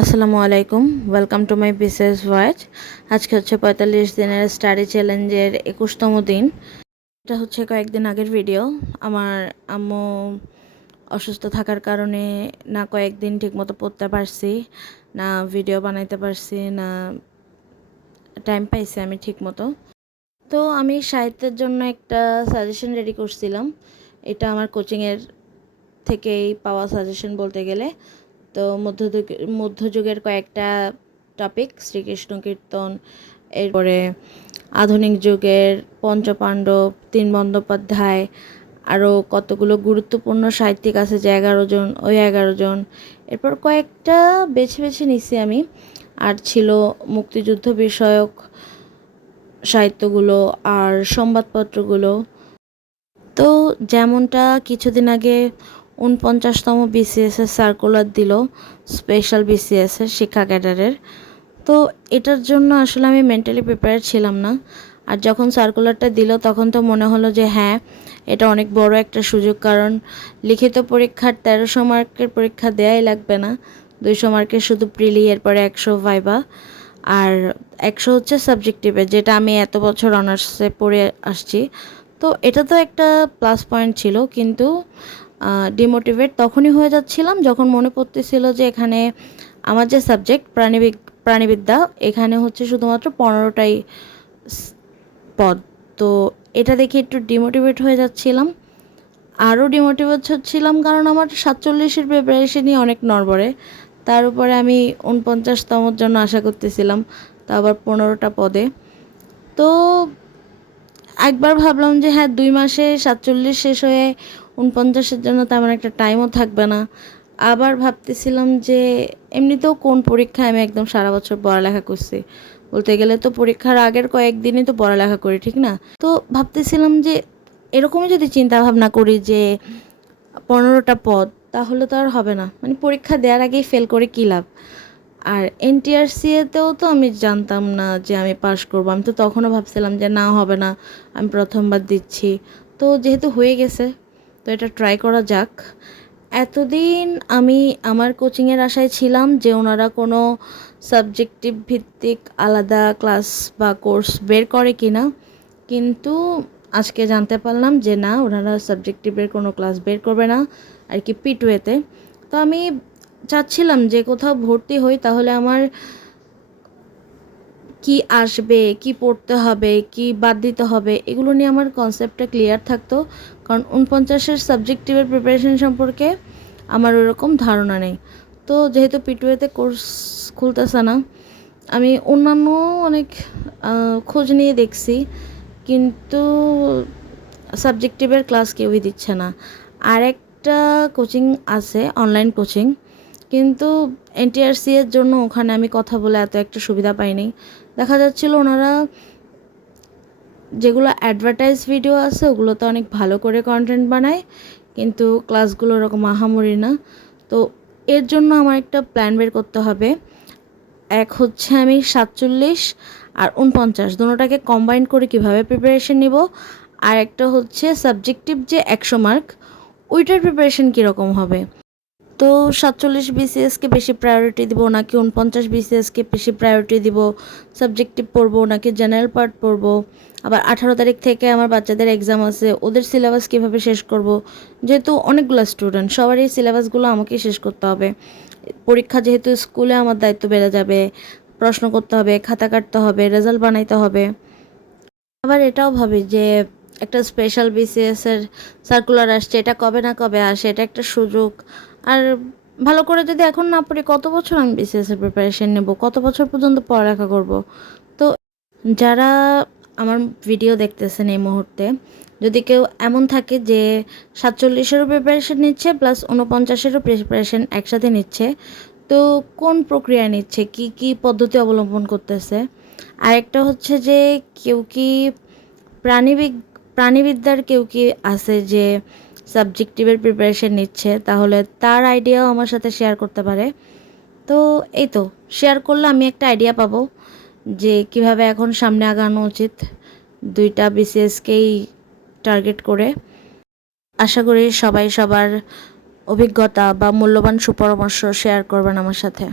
আসসালামু আলাইকুম, welcome to my BCS voice. আজকে হচ্ছে 45 দিনের স্টাডি চ্যালেঞ্জের 21তম দিন। এটা হচ্ছে কয়েকদিন আগের ভিডিও। আমার আম্মু অসুস্থ থাকার কারণে না কয়েকদিন ঠিকমতো পড়তে পারছি, না ভিডিও বানাইতে পারছি, না টাইম পাইছি আমি ঠিকমতো। তো আমি সাহিত্যের জন্য একটা সাজেশন রেডি করছিলাম। এটা আমার কোচিংয়ের থেকেই পাওয়া সাজেশন বলতে গেলে। তো মধ্যযুগের কয়েকটা টপিক, শ্রীকৃষ্ণ কীর্তন, এরপরে আধুনিক যুগের পঞ্চপাণ্ডব, তিন বন্দ্যোপাধ্যায়, আরও কতগুলো গুরুত্বপূর্ণ সাহিত্যিক আছে যে 11 জন, ওই 11 জন। এরপর কয়েকটা বেছে বেছে নিছি আমি। আর ছিল মুক্তিযুদ্ধ বিষয়ক সাহিত্যগুলো আর সংবাদপত্রগুলো। তো যেমনটা কিছুদিন আগে 49তম বিসিএসের সার্কুলার দিল, স্পেশাল বিসিএসের শিক্ষা ক্যাডারের। তো এটার জন্য আসলে আমি মেন্টালি প্রিপেয়ার ছিলাম না। আর যখন সার্কুলারটা দিল তখন তো মনে হলো যে হ্যাঁ, এটা অনেক বড় একটা সুযোগ, কারণ লিখিত পরীক্ষার 1300 মার্কের পরীক্ষা দেয়াই লাগবে না, 200 মার্কের শুধু প্রিলি, এরপরে 100 ভাইবা, আর 100 হচ্ছে সাবজেক্টিভে, যেটা আমি এত বছর অনার্সে পড়ে আসছি। তো এটা তো একটা প্লাস পয়েন্ট ছিল, কিন্তু ডিমোটিভেট তখনই হয়ে যাচ্ছিলাম যখন মনে পড়তেছিল যে এখানে আমার যে সাবজেক্ট প্রাণীবিদ্যা, এখানে হচ্ছে শুধুমাত্র 15টাই পদ। তো এটা দেখে একটু ডিমোটিভেট হয়ে যাচ্ছিলাম। আরও ডিমোটিভেট হচ্ছিলাম কারণ আমার 47-এর প্রিপারেশনই অনেক নড়বড়ে। তার উপরে আমি 49তমর জন্য আশা করতেছিলাম, তা আবার 15টা পদে। তো একবার ভাবলাম যে হ্যাঁ, 2 মাসে 47 শেষ হয়ে 49-এর জন্য তেমন একটা টাইমও থাকবে না। আবার ভাবতেছিলাম যে এমনিতেও কোন পরীক্ষায় আমি একদম সারা বছর পড়ালেখা করছি, বলতে গেলে তো পরীক্ষার আগের কয়েকদিনই তো পড়ালেখা করি, ঠিক না? তো ভাবতেছিলাম যে এরকমই যদি চিন্তা ভাবনা করি যে 15টা পদ, তাহলে তো আর হবে না, মানে পরীক্ষা দেওয়ার আগেই ফেল করে কী লাভ। আর এনটিআরসিএতেও তো আমি জানতাম না যে আমি পাশ করবো। আমি তো তখনও ভাবছিলাম যে না, হবে না, আমি প্রথমবার দিচ্ছি। তো যেহেতু হয়ে গেছে, তো এটা ট্রাই করা যাক। এতদিন আমি আমার কোচিংয়ের আশায় ছিলাম যে ওনারা কোনো সাবজেক্টিভ ভিত্তিক আলাদা ক্লাস বা কোর্স বের করে কি না, কিন্তু আজকে জানতে পারলাম যে না, ওনারা সাবজেক্টিভের কোনো ক্লাস বের করবে না, আর কি পিটওয়েতে। তো আমি চাচ্ছিলাম যে কোথাও ভর্তি হই, তাহলে আমার কি আসবে, কি পড়তে হবে, কি বাদ দিতে হবে, এগুলো নিয়ে আমার কনসেপ্টটা ক্লিয়ার থাকতো। কারণ 49-এর সাবজেক্টিভের প্রিপারেশন সম্পর্কে আমার ওরকম ধারণা নেই। তো যেহেতু পিটুয়েতে কোর্স খুলতেছে না, আমি অন্যান্য অনেক খোঁজ নিয়ে দেখছি, কিন্তু সাবজেক্টিভের ক্লাস কেউই দিচ্ছে না। আর একটা কোচিং আছে, অনলাইন কোচিং, কিন্তু এনটিআরসি এর জন্য ওখানে আমি কথা বলে এত একটা সুবিধা পাইনি। দেখা যাচ্ছিল ওনারা যেগুলো অ্যাডভার্টাইজ ভিডিও আছে ওগুলোতে অনেক ভালো করে কন্টেন্ট বানায়, কিন্তু ক্লাসগুলো ওরকম আহামরি না। তো এর জন্য আমার একটা প্ল্যান বের করতে হবে। এক হচ্ছে আমি 47 আর 49 দুটোটাকে কম্বাইন করে কিভাবে প্রিপারেশন নিব, আর একটা হচ্ছে সাবজেক্টিভ যে 100 মার্ক, ওইটার প্রিপারেশন কীরকম হবে। তো 47 বিসিএসকে বেশি প্রায়োরিটি দিব নাকি 49 বিসিএসকে বেশি প্রায়োরিটি দিব, সাবজেক্টিভ পড়বো নাকি জেনারেল পার্ট পড়বো, আবার 18 তারিখ থেকে আমার বাচ্চাদের এক্সাম আছে, ওদের সিলেবাস কীভাবে শেষ করব। যেহেতু অনেকগুলো স্টুডেন্ট, সবারই সিলেবাসগুলো আমাকেই শেষ করতে হবে। পরীক্ষা যেহেতু স্কুলে, আমার দায়িত্ব বেড়ে যাবে, প্রশ্ন করতে হবে, খাতা কাটতে হবে, রেজাল্ট বানাইতে হবে। আবার এটাও ভাবি যে একটা স্পেশাল বিসিএসের সার্কুলার আসছে, এটা কবে না কবে আসে, এটা একটা সুযোগ। আর ভালো করে যদি এখন না পড়ি, কত বছর আমি বিসিএসের প্রিপারেশন নেব, কত বছর পর্যন্ত পড়ালেখা করব। তো যারা আমার ভিডিও দেখতেছেন এই মুহূর্তে, যদি কেউ এমন থাকে যে 47-এরও প্রিপারেশন নিচ্ছে প্লাস 49-এরও প্রিপারেশন একসাথে নিচ্ছে, তো কোন প্রক্রিয়া নিচ্ছে, কি কি পদ্ধতি অবলম্বন করতেছে। আরেকটা হচ্ছে যে কেউ কি প্রাণীবিদ্যার কেউ কি আছে যে সাবজেক্টিভের প্রিপারেশন নিচ্ছে, তাহলে তার আইডিয়াও আমার সাথে শেয়ার করতে পারে। তো এই তো, শেয়ার করলে আমি একটা আইডিয়া পাবো যে কিভাবে এখন সামনে আগানো উচিত, দুইটা বিসিএসকেই টার্গেট করে। আশা করি সবাই সবার অভিজ্ঞতা বা মূল্যবান সুপরামর্শ শেয়ার করবেন আমার সাথে।